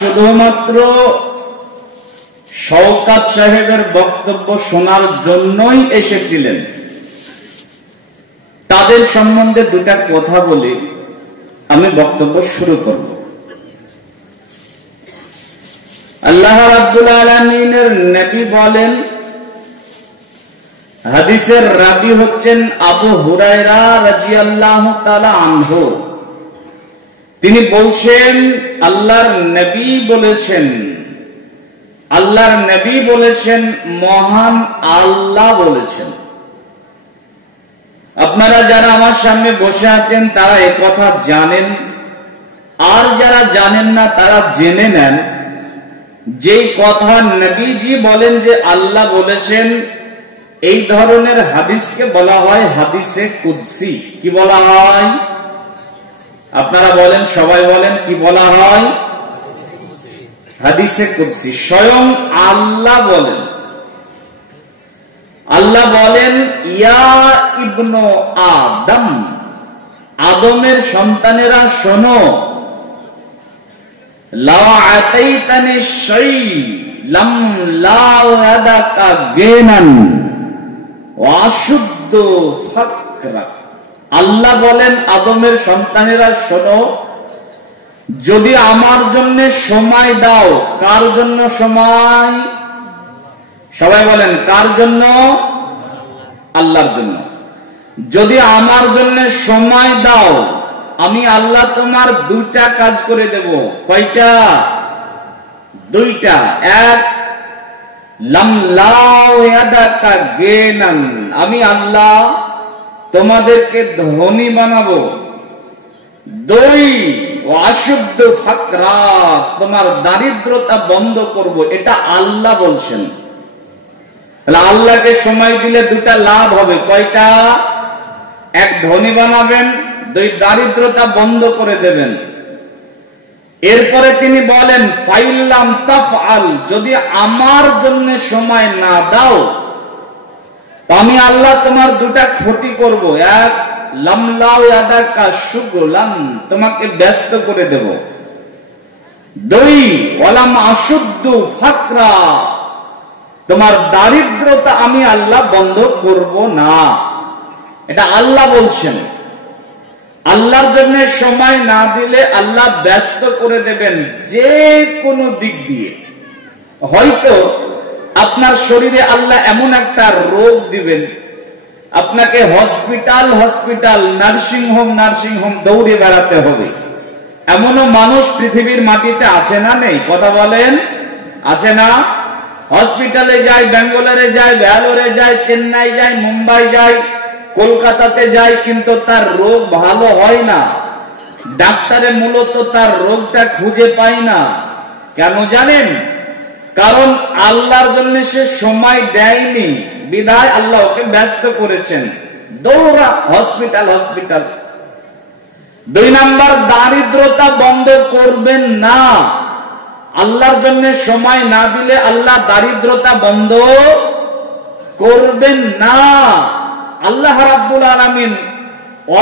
শুধুমাত্র শওকত সাহেবের বক্তব্য শোনার জন্যই এসেছিলেন। তাদের সম্বন্ধে দুটা কথা বলে আমি বক্তব্য শুরু করব। আল্লাহ রাব্বুল আলামিনের নবী বলেন, হাদিসের রাবী হচ্ছেন আবু হুরায়রা রাদিয়াল্লাহু তাআলা আনহু। তিনি বলছেন, আল্লাহর নবী বলেছেন, মহান আল্লাহ বলেছেন। আপনারা যারা আমার সামনে বসে আছেন তারা এই কথা জানেন, আর যারা জানেন না তারা জেনে নেন, যে কথা নবীজি বলেন যে আল্লাহ বলেছেন, এই ধরনের হাদিসকে বলা হয় হাদিসে কুদসি। কি বলা হয়? আপনারা বলেন, সবাই বলেন, কি বলা হয়? হাদিসে কুদসি। স্বয়ং আল্লাহ বলেন, ইয়া ইবনু আদম, আদমের সন্তানেরা শোনো, লাউ আতাইতানি শাই লাম লাউ আদাকা গিনান ওয়া আশুদ্দু ফাকরা। আল্লাহ বলেন, আদমের সন্তানেরা শোনো, যদি আমার জন্য সময় দাও। কার জন্য সময়? সবাই বলেন, কার জন্য? আল্লাহর জন্য। যদি আমার জন্য সময় দাও, আমি আল্লাহ তোমার দুইটা কাজ করে দেব। কয়টা? দুইটা। এক, লাম লাউ ইয়াদাকা গিনান, আমি আল্লাহ তোমাদেরকে ধনী বানাবো। দুই, ওয়াশুদ্দু ফাকরা, তোমার দারিদ্রতা বন্ধ করব। এটা আল্লাহ বলছেন। আল্লাহকে সময় দিলে দুটা লাভ হবে। কয়টা? এক, ধনী বানাবেন, দুই, দারিদ্রতা বন্ধ করে দেবেন। এরপরে তিনি বলেন, ফাইল্লাম তাফআল, যদি আমার জন্য সময় না দাও, আমি আল্লাহ তোমার দুটা ক্ষতি করব। এক, লাম লাউ ইয়াদাকা শুগলান, তোমাকে ব্যস্ত করে দেব। দুই, ওয়ালাম আশুদ্দু ফাকরা, তোমার দারিদ্রতা আমি আল্লাহ বন্ধ করব না। এটা আল্লাহ বলছেন। আল্লাহর জন্য সময় না দিলে আল্লাহ ব্যস্ত করে দেবেন যে কোনো দিক দিয়ে। হয়তো আপনার শরীরে আল্লাহ এমন একটা রোগ দিবেন, আপনাকে হসপিটাল নার্সিং হোম দৌড়ে বেড়াতে হবে। এমনও মানুষ পৃথিবীর মাটিতে আছে না? নেই? কথা বলেন, আছে না? হসপিটালে যায়, ব্যাঙ্গালোরে যায়, ভ্যালোরে যায়, চেন্নাই যায়, মুম্বাই যায়, কলকাতাতে যায়, কিন্তু তার রোগ ভালো হয় না। ডাক্তারে মূলত তার রোগটা খুঁজে পায় না। কেন জানেন? কারণ আল্লাহর জন্য সে সময় দেয়নি, বিধায় আল্লাহ ওকে ব্যস্ত করেছেন। দৌড়া হসপিটাল। দুই নাম্বার, দারিদ্রতা বন্ধ করবেন না। আল্লাহর জন্য সময় না দিলে আল্লাহ দারিদ্রতা বন্ধ করবেন না। আল্লাহ রাব্বুল আলামিন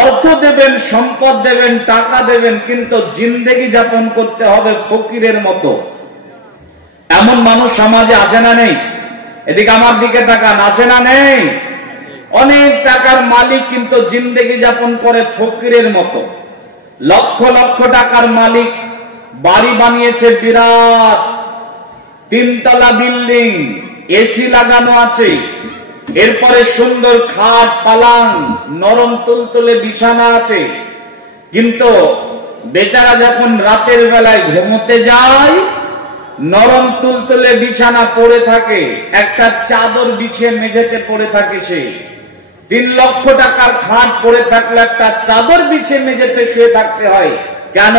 অর্থ দেবেন, সম্পদ দেবেন, টাকা দেবেন, কিন্তু জিন্দেগি যাপন করতে হবে ফকিরের মতো। এমন মানুষ সমাজে আছে না নেই? এদিকে আমার দিকে তাকান, আছে না নেই? অনেক টাকার মালিক কিন্তু জিন্দেগি যাপন করে ফকিরের মতো। লক্ষ লক্ষ টাকার মালিক, বাড়ি বানিয়েছে বিরাট, 3 তলা বিল্ডিং, এসি লাগানো আছে, এরপরে সুন্দর খাট পালাং, নরম তুলতুলে বিছানা আছে, কিন্তু বেচারা যখন রাতের বেলায় ঘুমোতে যায়, নরম তুলতুলে বিছানা পড়ে থাকে, একটা চাদর বিছিয়ে মেঝেতে পড়ে থাকে। সে 3 লক্ষ টাকার খাট পড়ে থাকলে একটা চাদর বিছিয়ে মেঝেতে শুয়ে থাকতে হয়। কেন?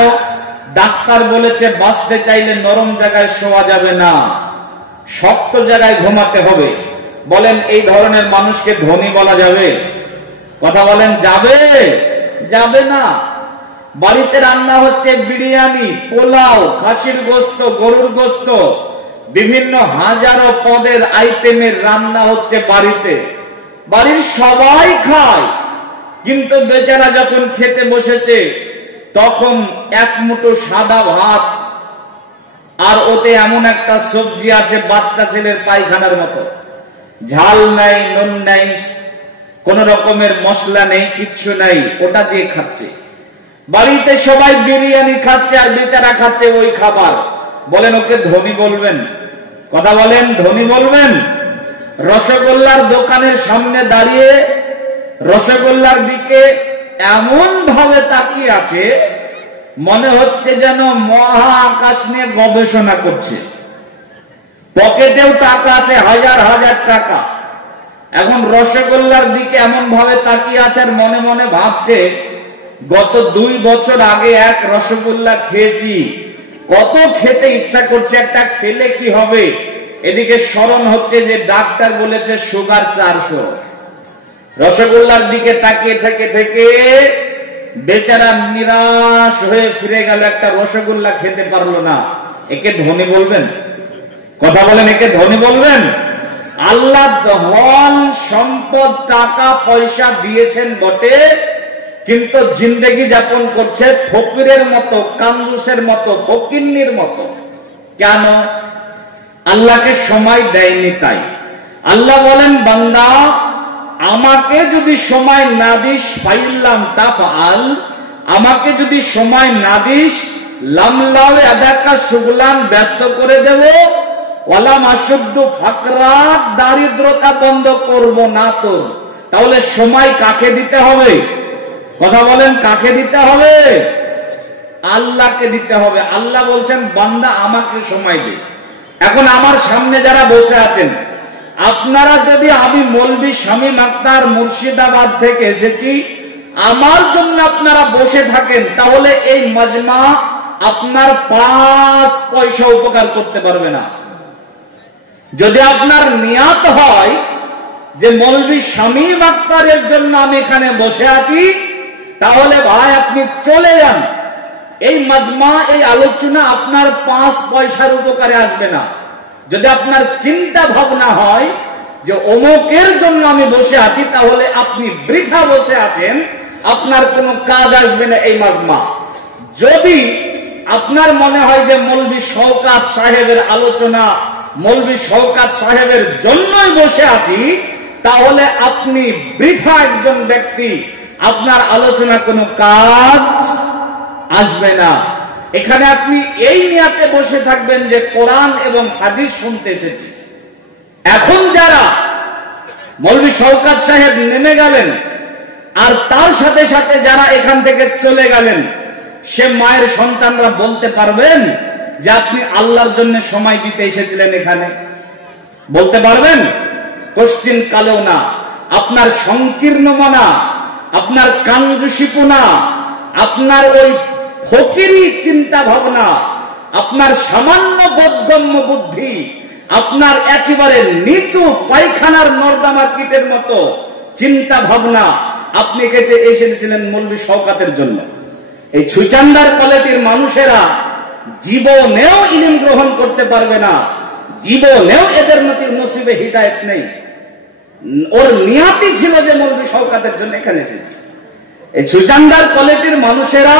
ডাক্তার বলেছে বাঁচতে চাইলে নরম জায়গায় শোয়া যাবে না, শক্ত জায়গায় ঘুমাতে হবে। বলেন, এই ধরনের মানুষকে ধনী বলা যাবে? কথা বলেন, যাবে? যাবে না। বাড়িতে রান্না হচ্ছে বিরিয়ানি, পোলাও, খাসির গোস্ত, গরুর গোস্ত, বিভিন্ন হাজারো পদের আইটেমের রান্না হচ্ছে বাড়িতে। বাড়ির সবাই খায়, কিন্তু বেচারা যখন খেতে বসেছে তখন এক মুঠো সাদা ভাত আর ওতে এমন একটা সবজি আছে বাচ্চা ছেলের পায়খানার মতো, ঝাল নাই, নুন নাই, কোন রকমের মশলা নেই, কিচ্ছু নাই, ওটা দিয়ে খাচ্ছে। বাড়িতে সবাই বিরিয়ানি খাচ্ছে আর বেচারা খাচ্ছে ওই খাবার। বলেন ওকে ধনী বলবেন? কথা বলেন, ধনী বলবেন? রসগোল্লার দোকানের সামনে দাঁড়িয়ে রসগোল্লার দিকে এমন ভাবে তাকিয়ে আছে, মনে হচ্ছে যেন মহা আকাশ নিয়ে গবেষণা করছে। পকেটেও টাকা আছে, হাজার হাজার টাকা। এখন রসগোল্লার দিকে এমন ভাবে তাকিয়ে আছে আর মনে মনে ভাবছে, গত 2 বছর আগে এক রসগোল্লা খেয়েছি, কত খেতে ইচ্ছা করছে, একটা খেলে কি হবে। এদিকে স্মরণ হচ্ছে যে ডাক্তার বলেছে সুগার 400। রসগোল্লার দিকে তাকিয়ে থেকে থেকে বেচারা নিরাশ হয়ে ফিরে গেল, একটা রসগোল্লা খেতে পারলো না। একে ধনী বলবেন? কথা বলেন, একে ধনী বলবেন? আল্লাহ ধন সম্পদ টাকা পয়সা দিয়েছেন বটে, কিন্তু জিন্দেগি যাপন করছে ফকিরের মতো, কাঞ্জুসের মতো, ফকিন্নির মতো। কেন? আল্লাহকে সময় দেয়নি তাই। আল্লাহ বলেন, বান্দা আমাকে যদি সময় না দিস, ফাইল্লাম তাফআল, আমাকে যদি সময় না দিস, লামলাউ আদাকা সুগলান, ব্যস্ত করে দেব, ওয়ালাম আশুদ্দু ফাকরা, দারিদ্রতা বন্ধ করব না তোর। তাহলে সময় কাকে দিতে হবে? কথা বলেন, কাকে দিতে হবে? আল্লাহকে দিতে হবে। আল্লাহ বলছেন, বান্দা আমাকে সময় দে। এখন আমার সামনে যারা বসে আছেন, আপনারা যদি, আমি মৌলভী শামীম আখতার মুর্শিদাবাদ থেকে এসেছি, আমার জন্য আপনারা বসে থাকেন, তাহলে এই মাজমা আপনার 5 পয়সা উপকার করতে পারবে না। যদি আপনার নিয়াত হয় যে মৌলভী শামীম আখতারের জন্য আমি এখানে বসে আছি, তাহলে ভাই আপনি চলে যান। এই মাজমা, এই আলোচনা আপনার 5 পয়সার উপকারে আসবে না। যদি আপনার চিন্তা ভাবনা হয় যে অমুকের জন্য আমি বসে আছি, তাহলে আপনি বৃথা বসে আছেন, আপনার কোনো কাজ আসবে না এই মাজমা। যদি আপনার মনে হয় যে মৌলভী শওকত সাহেবের আলোচনা, মৌলভী শওকত সাহেবের জন্যই বসে আছি, তাহলে আপনি বৃথা একজন ব্যক্তি, আপনার আলোচনা কোনো কাজ আসবে না। এখানে আপনি এই নিয়াতে বসে থাকবেন যে কোরআন এবং হাদিস শুনতে এসেছি। এখন যারা মৌলভী শওকত সাহেব নেমে গেলেন আর তার সাথে সাথে যারা এখান থেকে চলে গেলেন, সে মায়ের সন্তানরা বলতে পারবেন যে আপনি আল্লাহর জন্য সময় দিতে এসেছিলেন এখানে? বলতে পারবেন? কোশ্চিন কালেও না। আপনার সংকীর্ণ মনা, আপনার কাঞ্জুসিপনা, আপনার ওই ফকিরি চিন্তা ভাবনা, আপনার সামান্য বোধগম্য বুদ্ধি, আপনার একেবারে নিচু পায়খানার নর্দমা কীটের মতো চিন্তা ভাবনা, আপনি কাছে এসেছিলেন মৌলভী শওকতের জন্য। এই ছুচান্দার কোয়ালিটির মানুষেরা জীবনেও ইলম গ্রহণ করতে পারবে না, জীবনেও এদের নসিবে হিদায়েত নেই। ওর নিয়াতি ছিল যে মৌলভী শওকতের জন্য এখানে এসেছি। এই ছুচান্দার কোয়ালিটির মানুষেরা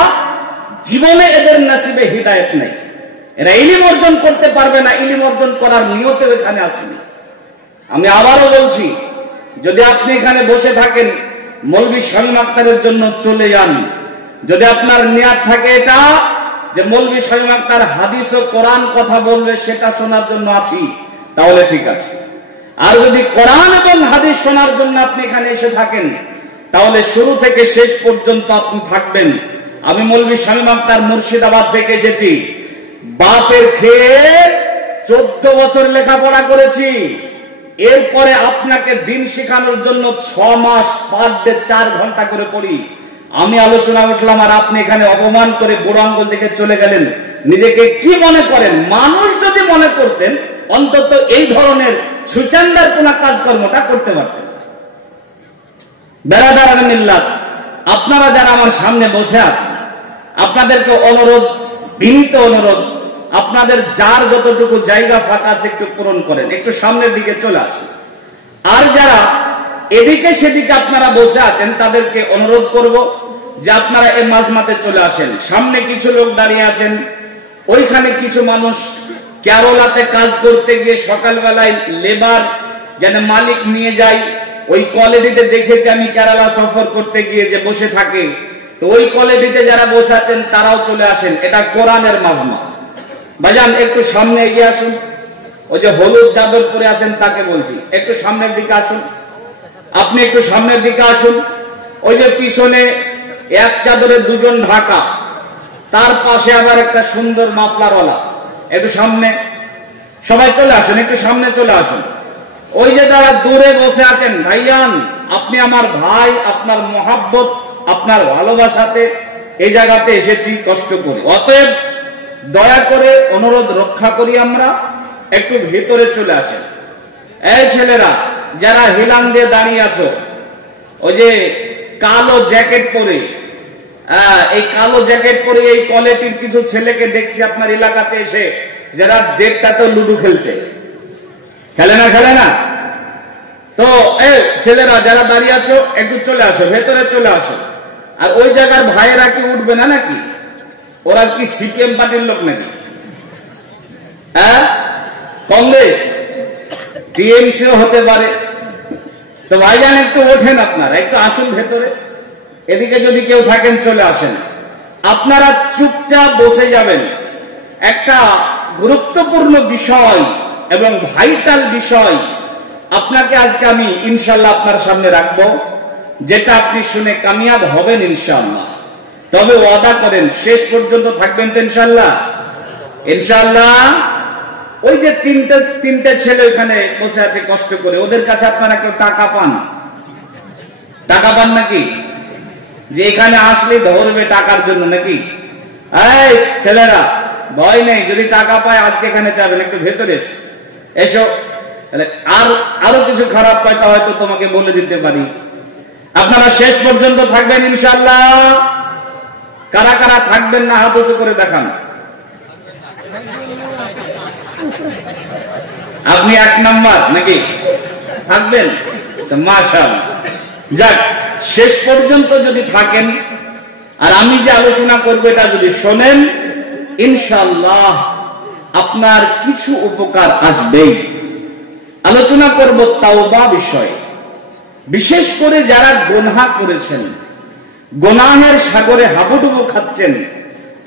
জীবনে এদের নসিবে হিদায়েত নেই, এরা ইলম অর্জন করতে পারবে না, ইলম অর্জন করার নিয়তে এখানে আসেনি। আমি আবারও বলছি, যদি আপনি এখানে বসে থাকেন মৌলভী শামীম আখতারের জন্য চলে যান। যদি আপনার নিয়াত থাকে এটা যে মৌলভী শামীম আখতার হাদিস ও কোরআন কথা বলবে, সেটা শোনার জন্য আছি, তাহলে ঠিক আছে। আর যদি কোরআন এবং হাদিস শোনার জন্য আপনি এখানে এসে থাকেন, তাহলে শুরু থেকে শেষ পর্যন্ত আপনি থাকবেন। আমি মৌলভী শামীম আখতার মুর্শিদাবাদ থেকে এসেছি, বাপের খেয়ে 14 বছর লেখাপড়া করেছি। এরপরে আপনাকে দিন শেখানোর জন্য 6 মাস পার ডে 4 ঘন্টা করে পড়ি। আমি আলোচনা উঠলাম আর আপনি এখানে অপমান করে বুড়ো আঙ্গুল দেখে চলে গেলেন। নিজেকে কি মনে করেন? মানুষ যদি মনে করতেন, অন্তত এই ধরনের সুচান্দার কোন কাজকর্মটা করতে পারতেন। বেরাদার মিল্লাত, আপনারা যারা আমার সামনে বসে আছেন, আপনাদেরকে অনুরোধ, বিনীত অনুরোধ, আপনাদের যার যতটুকু জায়গা ফাঁকা আছে একটু পূরণ করেন, একটু সামনের দিকে চলে আসেন। আর যারা এদিকে সেদিকে আপনারা বসে আছেন, তাদেরকে অনুরোধ করব যে আপনারা এই মাজমাতে চলে আসেন। সামনে কিছু লোক দাঁড়িয়ে আছেন, ওইখানে কিছু মানুষ কেরলাতে কাজ করতে গিয়ে সকালবেলায় লেবার যেন মালিক নিয়ে যায়, ওই কোয়ালিটিতে দেখেছি আমি কেরালা সফর করতে গিয়ে যে বসে থাকে, তো ওই কোয়ালিটিতে যারা বসে আছেন তারাও চলে আসেন। এটা কোরআনের মাজমা। ভাইজান একটু সামনে এগিয়ে আসুন। ওই যে হলুদ চাদর পরে আছেন তাকে বলছি, একটু সামনের দিকে আসুন। আপনি একটু সামনের দিকে আসুন। ওই যে পিছনে এক চাদরে দুজন ঢাকা, তার পাশে আবার একটা সুন্দর মাফলারওয়ালা, একটু সামনে সবাই চলে আসুন, একটু সামনে চলে আসুন। ওই যে যারা দূরে বসে আছেন, ভাইয়ান আপনি আমার ভাই, আপনার মহাব্বত, আপনার ভালোবাসাতে এই জায়গাতে এসেছি কষ্ট করে, অতএব দয়া করে অনুরোধ রক্ষা করি আমরা, একটু ভেতরে চলে আসেন। এই ছেলেরা যারা হিলান দিয়ে দাঁড়িয়ে আছো, ওই যে কালো জ্যাকেট পরে, এই কালো জ্যাকেট পরে এই কোয়ালিটির কিছু ছেলেকে দেখছি আপনার এলাকাতে এসে, যারা দেড়টাতে লুডু খেলছে। খেলে না? তো এই ছেলেরা যারা দাঁড়িয়ে আছো একটু চলে আসো, ভেতরে চলে আসো। আর ওই জায়গার ভাইয়েরা কি উঠবে না নাকি? ওরা কি সিপিএম পার্টির লোক নাকি? হ্যাঁ, কংগ্রেস, টিএমসিও হতে পারে। তো ভাইজান একটু ওঠেন, আপনারা একটু আসুন ভেতরে। এদিকে যদি কেউ থাকেন চলে আসেন। আপনারা চুপচাপ বসে যাবেন। একটা গুরুত্বপূর্ণ বিষয় এবং ভাইটাল বিষয় আপনাকে আজকে আমি ইনশাআল্লাহ আপনার সামনে রাখবো, যেটা আপনি শুনে কামিয়াব হবেন ইনশাআল্লাহ। তবে ওয়াদা করেন শেষ পর্যন্ত থাকবেন তো ইনশাআল্লাহ? ইনশাআল্লাহ। ওই যে তিনটে ছেলে ওখানে বসে আছে কষ্ট করে, ওদের কাছে আপনারা কেউ টাকা পান? টাকা পান নাকি? যে এখানে আসলে ধরবে টাকার জন্য নাকি? এই ছেলেরা ভয় নেই, যদি টাকা পায় আজকে এখানে যাবেন, একটু ভেতরে এসো। আর আরো কিছু খারাপ পাইটা হয়তো তোমাকে বলে দিতে পারি। আপনারা শেষ পর্যন্ত থাকবেন ইনশাআল্লাহ। কারা কারা থাকবেন না হাত উঁচু করে দেখান। আপনি 1 নাম্বার নাকি থাকবেন? মাশাআল্লাহ। যাক, শেষ পর্যন্ত যদি থাকেন আর আমি যে আলোচনা করবো এটা যদি শোনেন, ইনশাআল্লাহ আপনার কিছু উপকার আসবেই। আলোচনা করব তাওবা বিষয়ে। বিশেষ করে যারা গুনাহ করেছেন, গুনাহের সাগরে হাবুডুবু খাচ্ছেন,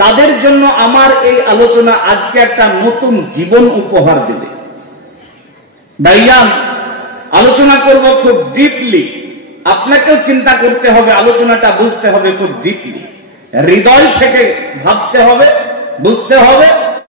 তাদের জন্য আমার এই আলোচনা আজকে একটা নতুন জীবন উপহার দেবে। ভাইয়ান আলোচনা করব খুব ডিপলি। আপনাকেও চিন্তা করতে হবে, আলোচনাটা বুঝতে হবে খুব ডিপলি, হৃদয় থেকে ভাবতে হবে, বুঝতে হবে।